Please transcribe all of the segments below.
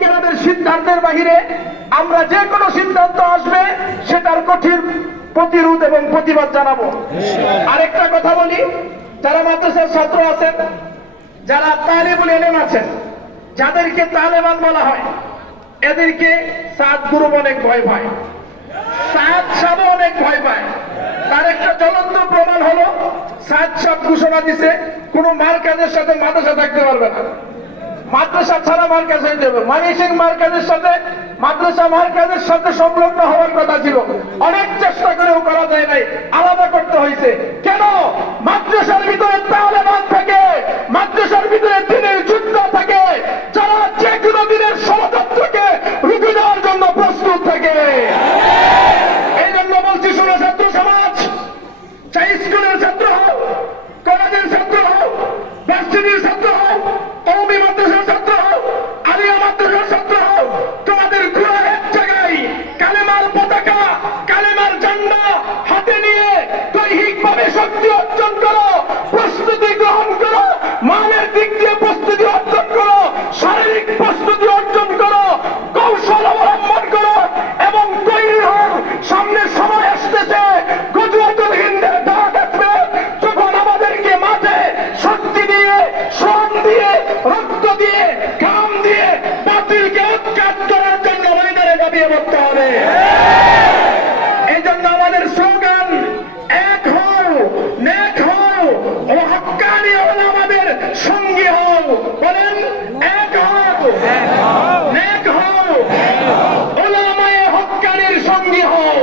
কেরামের সিদ্ধান্তের বাহিরে আমরা যে কোনো সিদ্ধান্ত আসবে, সেটার কঠিন প্রতিরোধ এবং প্রতিবাদ জানাব। আরেকটা কথা বলি, যারা মাদ্রাসার ছাত্র আছেন, যারা তালেবুল এলেম আছেন, যাদেরকে তালেবান বলা হয়, এদেরকে সাত গুরু অনেক ভয় পায়। সাত সাহ অনেক ভয় পায়। তার একটা জ্বলন্ত প্রমাণ হলো সাত সাত ঘোষণা দিছে, কোন মার্কাজের সাথে মাদ্রাসা থাকতে পারবে না। মাদ্রাসা ছাড়া মার্কাজ হয়ে যাবে। মানি সিং মার্কাজের সাথে, মাদ্রাসা মার্কাজের সাথে সংলগ্ন হওয়ার কথা ছিল। অনেক চেষ্টা করেও করা যায় নাই, আলাদা করতে হয়েছে। কেন? মাদ্রাসার ভিতরে তালেবান থাকে, মাদ্রাসার ভিতরে দিনের যুদ্ধ থাকে, যারা যে কোনো দিনের ষড়যন্ত্রকে রুখে দেওয়ার জন্য প্রস্তুত থাকে। এই জন্য বলছি, শুনে ছাত্র সমাজ, চাই স্কুলের ছাত্র মানের দিক দিয়ে প্রস্তুতি অর্জন করো, শারীরিক প্রস্তুতি অর্জন করো, কৌশল অবলম্বন করো এবং তৈরি হও সামনের সময় আসতেছে। হিন্দের আসবে। যখন আমাদেরকে মাঠে শক্তি দিয়ে, শ্রম দিয়ে, রক্ত দিয়ে, ঘাম দিয়ে বাতিলকে উৎখাত করার জন্য ময়দানে দাবিয়ে পড়তে হবে। এই জন্য আমাদের বলেন এক হও। হও। ওলামায়ে সঙ্গী হও।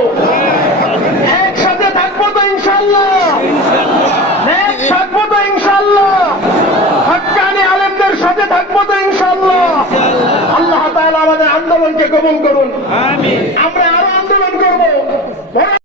একসাথে থাকব তো ইনশাল্লাহ থাকব তো ইনশাল্লাহ হক্কানি আলেমদের সাথে থাকব তো ইনশাল্লাহ আল্লাহ তাআলা আমাদের আন্দোলনকে কবুল করুন। আমরা আরও